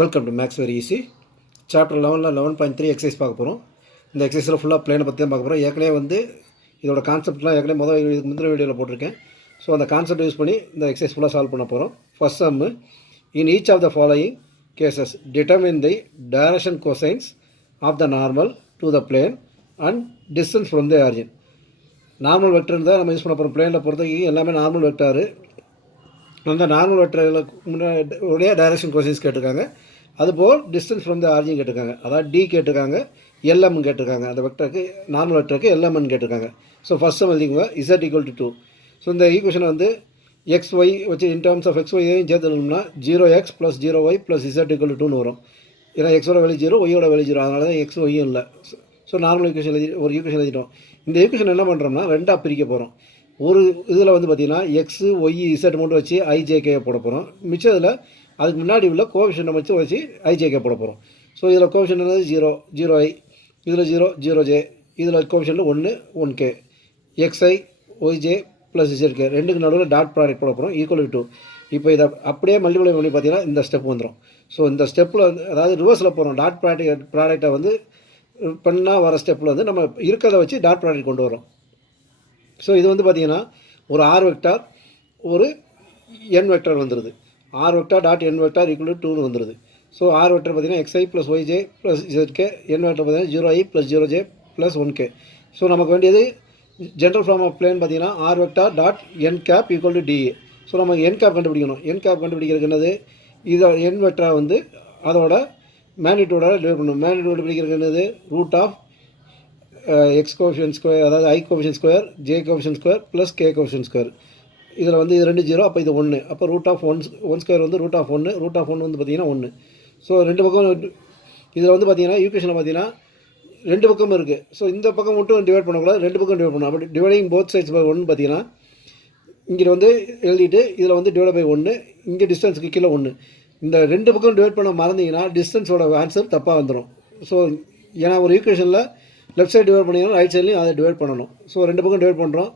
Welcome to maths very easy. Chapter 11ல் 11.3 exercise பார்க்க போகிறோம். இந்த எக்ஸசைஸில் ஃபுல்லாக பிளேனை பற்றி தான் பார்க்க போகிறோம். ஏற்கனவே இதோட கான்செப்ட்லாம் முந்தின வீடியோவில் போட்டிருக்கேன். ஸோ அந்த கான்செப்ட் யூஸ் பண்ணி இந்த எக்ஸசைஸ் ஃபுல்லாக சால்வ் பண்ண போகிறோம். First sum, in each of the following cases determine the direction cosines of the normal to the plane and distance from the origin. Normal vector தான் நம்ம யூஸ் பண்ண போகிறோம். பிளேனில் பொறுத்தவரைக்கும் எல்லாமே நார்மல் வெக்டாரு. அந்த நார்மல் வெக்டர்களுக்கு முன்னாடியே டைரக்ஷன் கொஸ்டின்ஸ் கேட்டிருக்காங்க. அதுபோல் டிஸ்டன்ஸ் ஃப்ரம் த ஆரிஜின் கேட்டிருக்காங்க. அதாவது டி கேட்டிருக்காங்க, எல்எம் கேட்டிருக்காங்க. அந்த வெக்டருக்கு நார்மல் வெக்டருக்கு எல்எம்னு கேட்டிருக்காங்க. ஸோ ஃபஸ்ட் எழுதிங்க இசட் ஈக்குவல் டு 2. ஸோ இந்த ஈக்குவேஷனை எக்ஸ் ஒய் வச்சு இன் டர்ம்ஸ் ஆஃப் எக்ஸ் ஒய்யையும் சேர்த்து எழுதணும்னா 0x + 0y + z equal to 2ன்னு வரும். ஏன்னா எக்ஸோட வேல்யூ 0, ஒய்யோட வேல்யூ 0, அதனால தான் எக்ஸ் ஒய்யும் இல்லை. ஸோ நார்மல் ஈக்குவேஷன் ஒரு ஈக்குவேஷன் எழுதிட்டோம். இந்த ஈக்குவேஷன் என்ன பண்ணுறோம்னா ரெண்டாக பிரிக்க போகிறோம். ஒரு இதில் பார்த்திங்கன்னா எக்ஸு ஒய் இசட் மட்டும் வச்சு ஐஜேகே போட போகிறோம். மிச்சம் இதில் அதுக்கு முன்னாடி உள்ள கோஎஃபிஷியன்ட்டை வச்சு ஐஜேகே போட போகிறோம். ஸோ இதில் கோஎஃபிஷியன்ட் என்னது 0, 0i, இதில் 0, 0j, இதில் coefficient 1, 1k, xi, yj + zk ரெண்டுக்கு நடுவில் டாட் ப்ராடக்ட் போட போகிறோம் ஈக்குவல் டு 2. இப்போ இதை அப்படியே மல்டிப்ளை பண்ணி பார்த்தீங்கன்னா இந்த ஸ்டெப் வந்துடும். ஸோ இந்த ஸ்டெப்பில் அதாவது ரிவர்ஸில் போகிறோம். டாட் ப்ராடக்டை பண்ணால் வர ஸ்டெப்பில் நம்ம இருக்கிறத வச்சு டாட் ப்ராடக்ட் கொண்டு வரோம். ஸோ இது பார்த்திங்கன்னா ஒரு ஆர் வெக்டார் ஒரு என் வெக்டார் வந்துடுது. R vector dot n vector equal to 2ன்னு வந்துடுது. ஸோ ஆர் வெக்டர் பார்த்திங்கன்னா xi + yj + zk, n vector பார்த்திங்கன்னா 0i + 0j + 1k. ஸோ நமக்கு வேண்டியது ஜென்ரல் ஃபார்ம் ஆஃப் பிளேன் பார்த்திங்கன்னா r vector dot n cap equal to d. So நம்ம n gap கண்டுபிடிக்கணும். என் gap கண்டுபிடிக்கிறது என்னது, இதை என் வெக்டரை அதோட மேக்னிடியூட டிவைட் பண்ணணும். மேக்னிடியூட் கண்டுபிடிக்கிறது என்னது root of x coefficient square, அதாவது i coefficient square, j coefficient square plus k coefficient square. இதில் இது 2 0, அப்போ இது 1. அப்போ root of 1 square root of 1. Root of 1 பார்த்திங்கன்னா 1. ஸோ ரெண்டு பக்கம் இதில் பார்த்திங்கன்னா ஈக்குவேஷனில் பார்த்திங்கன்னா ரெண்டு பக்கமும் இருக்குது. ஸோ இந்த பக்கம் மட்டும் டிவைட் பண்ணக்கூடாது, ரெண்டு பக்கம் டிவைட் பண்ணணும். அப்படி டிவைடிங் போத் சைட்ஸ் பை 1 பார்த்திங்கன்னா இங்கே எழுதிட்டு இதில் டிவைட் பை 1, இங்கே டிஸ்டன்ஸுக்கு கீழே 1. இந்த ரெண்டு பக்கம் டிவைட் பண்ண மறந்தீங்கன்னா டிஸ்டன்ஸோட ஆன்சர் தப்பாக வந்துடும். ஸோ ஏன்னா ஒரு ஈக்குவேஷனில் லெஃப்ட் சைடு டிவைட் பண்ணிங்கன்னா ரைட் சைட்லையும் அதை டிவைட் பண்ணணும். ஸோ ரெண்டு பக்கம் டிவைட் பண்ணுறோம்.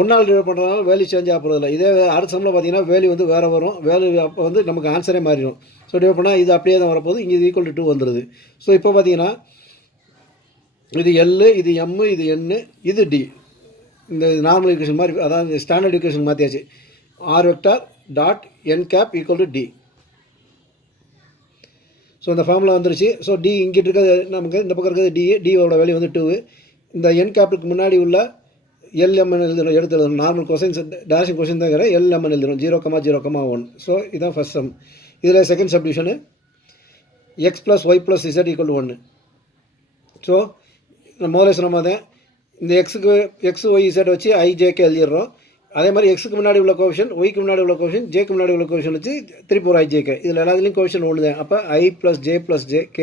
ஒன்றால் டிவைட் பண்ணுறதுனால வேல்யூ சேஞ்ச் ஆகிறதில்ல. இதே அடுத்த சம்மில் பார்த்திங்கன்னா வேல்யூ வேறு வரும். வேல்யூ அப்போ நமக்கு ஆன்சரே மாறிடும். ஸோ டிவைட் பண்ணால் இது அப்படியே தான் வரப்போகுது. இங்கே இது ஈக்குவல் டு 2 வந்துடுது. ஸோ இப்போ பார்த்திங்கன்னா இது எல், இது எம், இது என், இது டி. இந்த நார்மல் ஈக்குவேஷன் மாதிரி, அதாவது ஸ்டாண்டர்ட் ஈக்குவேஷன் மாற்றியாச்சு. R vector dot n cap equal to d. So இந்த ஃபார்முலா வந்துருச்சு. ஸோ டி இங்கிட்டு இருக்கிறது நமக்கு இந்த பக்கம் இருக்கிறது டியோட வேல்யூ 2. இந்த என் கேப்புக்கு முன்னாடி உள்ள எல்எம்என் எடுத்து எழுதணும். நார்மல் கொஸ்டின்ஸ் டேரக்ஷன் கொஸ்டின் தான் எல்எம்என் எழுதணும். 0,0,1. ஸோ இதுதான் ஃபஸ்ட் சம். இதில் second subdivision x + y + z equal to 1. So நம்ம முதல்ல சொன்ன மாதிரி இந்த எக்ஸ் ஒய் z வச்சு ஐஜேக்கு எழுதிடுறோம். அதே மாதிரி எக்ஸுக்கு முன்னாடி உள்ள கோஎஃபிஷியன், ஒய்க்கு முன்னாடி உள்ள கோஎஃபிஷியன், ஜேக்கு முன்னாடி உள்ள கோஎஃபிஷியன் வச்சு 3 ஐஜேக்கு. இதில் எல்லாத்துலேயும் கோஎஃபிஷியன் 1 தான். அப்போ i + j + jk,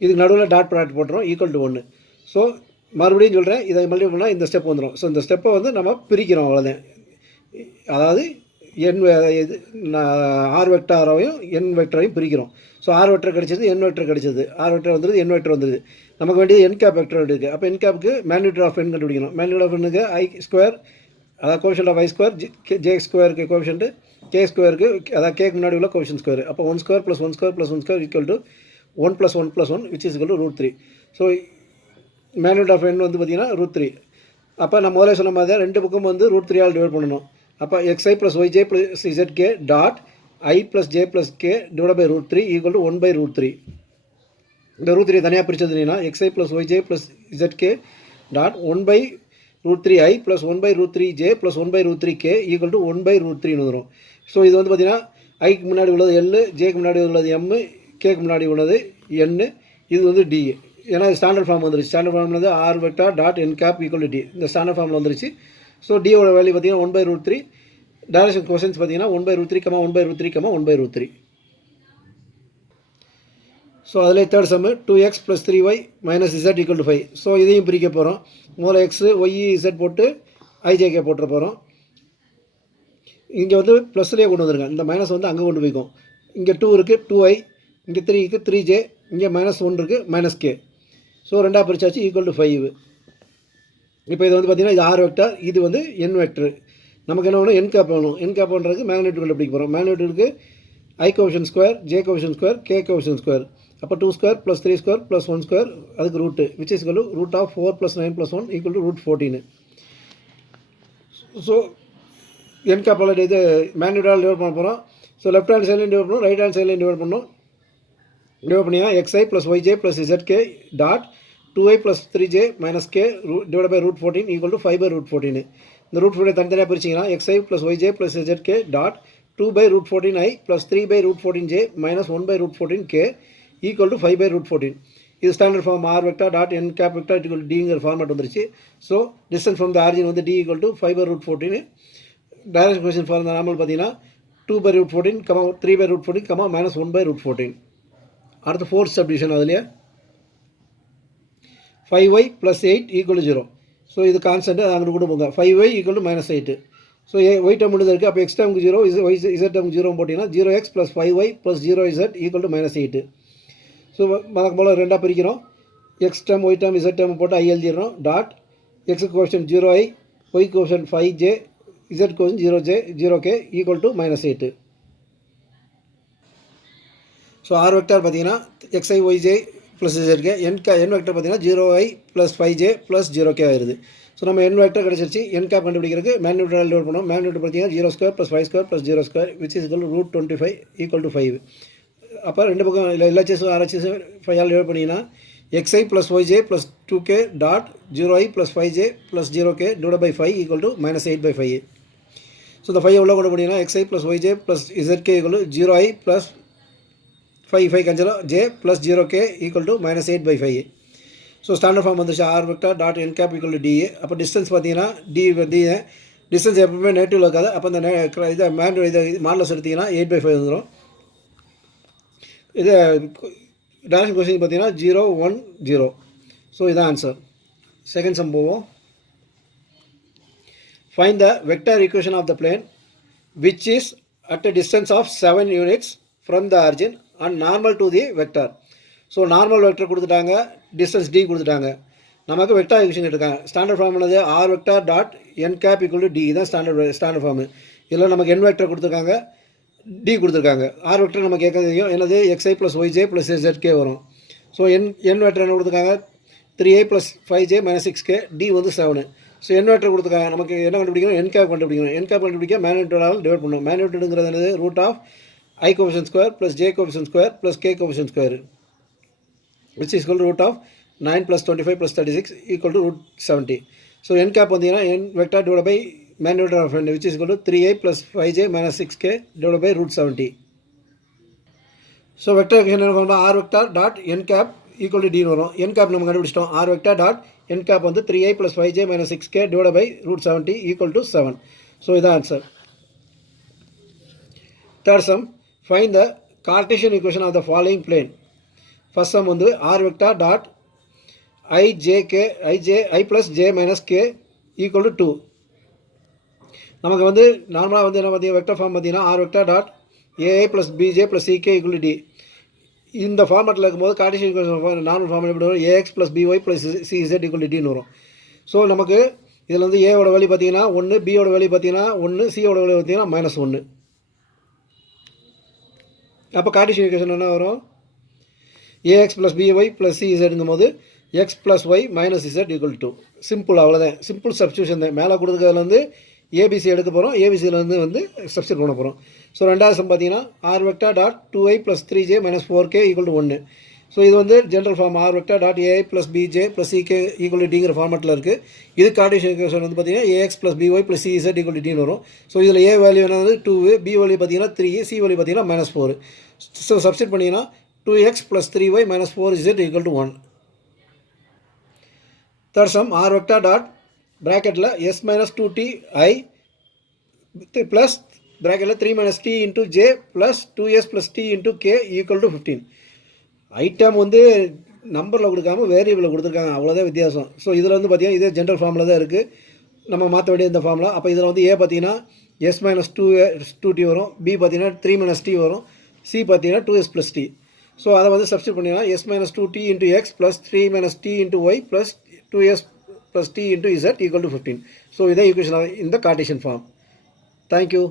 இதுக்கு நடுவில் டாட் ப்ராடக்ட் போட்டுறோம் ஈக்குவல் டு 1. ஸோ மறுபடியும் சொல்கிறேன், இதை மல்டிப்ளை பண்ணால் இந்த ஸ்டெப் வந்துடும். ஸோ இந்த ஸ்டெப்பை நம்ம பிரிக்கிறோம், அவ்வளோதான். அதாவது ஆர் வெக்டாரையும் என் வெக்டரையும் பிரிக்கிறோம். ஸோ ஆர் வெக்டர் கிடச்சது, என் வெக்டர் கிடச்சது. ஆர் வெக்டர் வந்துடுது, என் வெக்டர் வந்துடுது. நமக்கு வேண்டியது என் கேப் வெக்டர் இருக்குது. அப்போ என் கேப்புக்கு மேக்னிடியூட் ஆஃப் என் கண்டுபிடிக்கணும். மேக்னிடியூட் ஆஃப் எண்ணுக்கு ஐ ஸ்கொயர், அதாவது coefficient of i square, j ஸ்கொயருக்கு கோஎஃபிஷியன்ட், கே ஸ்கொயருக்கு, அதாவது கேக்கு முன்னாடி உள்ள கோஎஃபிஷியன்ட் ஸ்கொயர். அப்போ 1 square + 1 square + 1 square equal to 1 + 1 + 1 which is equal to √3. So magnitude of n பார்த்திங்கன்னா √3. அப்போ நம்ம முதல்ல சொன்ன மாதிரி ரெண்டு பக்கம் √3 ஆல் டிவைட் பண்ணணும். அப்போ xi + yj + zk dot i + j + k divide by √3 equal to 1/√3. இந்த √3 தனியாக பிரிச்சதுன்னா xi + yj + zk dot 1/√3i + 1/√3j + 1/√3k equal to 1/√3 வந்துடும். ஸோ இது பார்த்திங்கன்னா ஐக்கு முன்னாடி உள்ளது எல், ஜேக்கு முன்னாடி உள்ளது எம், கேக்கு முன்னாடி உள்ளது என், இது டி. ஏன்னா ஸ்டாண்டர்ட் ஃபார்ம் வந்துருச்சு. Standard form r vector dot n cap equal to d. இந்த ஸ்டாண்டர்ட் ஃபார்மில் வந்துருச்சு. ஸோ டியோட வேல்யூ பார்த்திங்கன்னா 1/√3. டைரக்ஷன் கொஸ்டின்ஸ் பார்த்திங்கன்னா 1/√3, 1/√3, 1/√3. ஸோ அதில் third sum 2x + 3y - z equal to 5. So இதையும் பிரிக்க போகிறோம். முதல்ல எக்ஸு ஒய் z போட்டு ஐஜேகே போட்டுற போகிறோம். இங்கே ப்ளஸ்லேயே கொண்டு வந்துருங்க. இந்த மைனஸ் அங்கே கொண்டு போய்க்கும். இங்கே 2 இருக்குது, 2i, இங்கே 3 இருக்குது, 3j, இங்கே -1 இருக்குது, -k. ஸோ ரெண்டாக பிரிச்சாச்சு ஈக்குவல் டு 5. இப்போ இது பார்த்திங்கன்னா இது ஆர் வெக்டர், இது என் வெக்டர். நமக்கு என்ன வேணும், என் கேப் வேணும். என் கேப் பண்ணுறதுக்கு மேக்னிடியூட் கண்டுபிடிக்க போகிறோம். மேக்னிடியூடுக்கு I coefficient square, j coefficient square, k coefficient square. அப்போ 2 square plus 3 square plus 1 square அதுக்கு route which is equal to root of 4 plus 9 plus 1 equal to root 14. So n கேப்பில் இது மேக்னிட்யூடால் divide பண்ண போகிறோம். So left hand சைட்லையும் divide பண்ணணும், right hand சைட்லையும் divide பண்ணணும். Divide பண்ணியா xi plus yj plus zk dot 2i plus 3j minus k divided by root 14 equal to 5 by root 14. இந்த root 14 தனித்தனியாக பிரிச்சிங்கன்னா xi plus yj plus zk dot 2 by root 14i plus 3 by root 14j minus 1 by root 14k equal to 5 by root 14. இது standard form r vector dot n cap vector equal to dங்கிற format வந்துருச்சு. So distance from the origin வந்து d equal to 5 by root 14. Direct cosine for normal பார்த்தீங்கன்னா 2 by root 14, 3 by root 14, minus 1 by root 14. அடுத்து fourth subdivision அதுலேயே 5y plus 8 equal to 0. So இது constant அங்கே கூட போங்க. 5y equal to minus 8. So y term முடிஞ்சு இருக்குது. அப்போ எக்ஸ் டேர்முக்கு 0, இசட் டேர்முக்கு 0 போட்டிங்கன்னா 0x plus 5y plus 0z equal to minus 8. So வழக்கம் போல் ரெண்டாக பிரிக்கிறோம். X term y term z term போட்டு ஐ எழுதிடுறோம். Dot x quotient 0i, y quotient 5j, z quotient 0j 0k equal to minus 8. So r vector பார்த்தீங்கன்னா xi yj plus zk, n vector பார்த்தீங்கன்னா 0i plus 5j plus 0k ஆயிடுது. So நம்ம n vector கிடச்சிருச்சு. n gap கண்டுபிடிக்கிறதுக்கு மேக்னிட்யூடால் divide பண்ணோம். Magnitude பார்த்தீங்கன்னா 0 square plus 5 square plus 0 square which is equal to root 25 equal to 5. அப்போ ரெண்டு பக்கம் எல்லா சேஸும் RHS 5 ஆல் டிவைட் பண்ணிங்கன்னா xi plus yj plus 2k dot 0i plus 5j plus 0k divide by 5 equal to minus 8 by 5. So இந்த 5 எவ்வளோ கொண்டு போனீங்கன்னா xi plus yj plus zk equal to 0i plus 5 கஞ்சலோ j plus 0k equal to minus 8 by 5. So standard form வந்துச்சு r vector dot n cap equal to d. அப்போ distance பார்த்தீங்கன்னா D distance எப்பவுமே negative இருக்காது. அப்போ இந்த இதை modulus எடுத்திங்கன்னா 8 by 5 வந்துடும். இது டைரக்ஷன் கொஸ்டின் பார்த்தீங்கன்னா 0 1 0. ஸோ இதான் ஆன்சர். செகண்ட் சம் போவோம். Find the vector equation of the plane which is at a distance of 7 units from the origin and normal to the vector. So normal vector கொடுத்துட்டாங்க, distance d கொடுத்துட்டாங்க, நமக்கு vector equation எடுக்காங்க. Standard form என்னது r vector dot n cap equal to d தான் standard form. இதில் நமக்கு n vector கொடுத்துருக்காங்க, d கொடுத்துருக்காங்க. ஆர் வெக்டர் நம்ம கேட்க தெரியும் என்னது xi plus yj plus zk வரும். ஸோ என் வெக்டர் என்ன கொடுத்துருக்காங்க 3i plus 5j minus 6k, D வந்து 7. ஸோ என் வெக்டர் கொடுத்துருக்காங்க, நமக்கு என்ன கண்டுபிடிக்கணும் என் கேப் கண்டுபிடிக்கணும். என் கேப் கண்டுபிடிக்க மேக்னிட்யூடால் டிவைட் பண்ணணும். மேக்னிட்யூடுங்கிறது என்னது root of I coefficient square plus j coefficient square plus k coefficient square which is equal to root of 9 plus 25 plus 36 equal to root 70. So n cap வந்தீங்கன்னா n vector divided by magnitude of n which is equal to 3i plus 5j minus 6k divided by root 70. So vector என்ன பண்ணலாம் r vector dot n cap equal to d வரும். n cap நம்ம கண்டுபிடிச்சிட்டோம். r vector dot n cap வந்து 3i plus 5j minus 6k divided by root 70 equal to 7. So இதான் answer. Third sum, find the Cartesian equation of the following plane. First sum வந்து r vector dot I plus j minus k equal to 2. நமக்கு வந்து நார்மலாக வந்து என்ன பார்த்தீங்கன்னா vector form பார்த்தீங்கன்னா r vector dot ai plus bj plus ck equal to d. இந்த ஃபார்மேட்டில் இருக்கும்போது கார்டீசியன் ஈக்குவேஷன் நார்மல் ஃபார்மேட் எப்படி வரும் ax plus by plus cz equal to dன்னு வரும். ஸோ நமக்கு இதில் வந்து ஏவோட வேல்யூ பார்த்தீங்கன்னா 1, பியோட வேல்யூ பார்த்தீங்கன்னா 1, சியோட வேல்யூ பார்த்தீங்கன்னா -1. அப்போ கார்டீசியன் ஈக்குவேஷன் என்ன வரும் ax plus by plus czங்கும் போது x plus y minus z equal to 2. Simple, அவ்வளோதான். சிம்பிள் சப்ஸ்டியூஷன் தான். மேலே கொடுக்குறதுல வந்து ஏபிசி எடுக்க போகிறோம், ஏபிசியிலேருந்து வந்து சப்ஸ்டியூட் பண்ண போகிறோம். ஸோ ரெண்டாவது சம் பார்த்தீங்கன்னா r vector dot 2i plus 3j minus 4k equal to 1. So இது வந்து general form r vector dot ai plus bj plus ck equal to dங்கிற ஃபார்மேட்டில் இருக்குது. இது கார்டீசியன் ஈக்குவேஷன் வந்து பார்த்தீங்கன்னா ax plus by plus cz equal to d வரும். So இதில் a value என்ன வந்து 2, b வேல்யூ பார்த்தீங்கன்னா 3, c வேல்யூ பார்த்தீங்கன்னா -4. ஸோ சப்ஸ்டியூட் பண்ணிங்கன்னா 2x plus 3y minus 4z equal to 1. Third sum, r vector dot bracketல s minus 2t I plus bracketல 3 minus t into j plus 2s plus t into k equal to 15. Item வந்து நம்பரில் கொடுக்காம வேரியபிளில் கொடுத்துருக்காங்க, அவ்வளோதான் வித்தியாசம். So இதில் வந்து பார்த்தீங்கன்னா இதே ஜென்ரல் ஃபார்மில் தான் இருக்குது, நம்ம மாற்ற வேண்டிய இந்த ஃபார்மில். அப்போ இதில் வந்து ஏ பார்த்தீங்கன்னா s minus 2t வரும், பி பார்த்தீங்கன்னா 3 minus t வரும், சி பார்த்தீங்கன்னா 2s plus t. ஸோ அதை வந்து சப்ஸ்டியூட் பண்ணிங்கன்னா s minus 2t into x plus 3 minus t into y plus 2s plus t into z equal to 15. So இதான் equation இந்த Cartesian form. Thank you.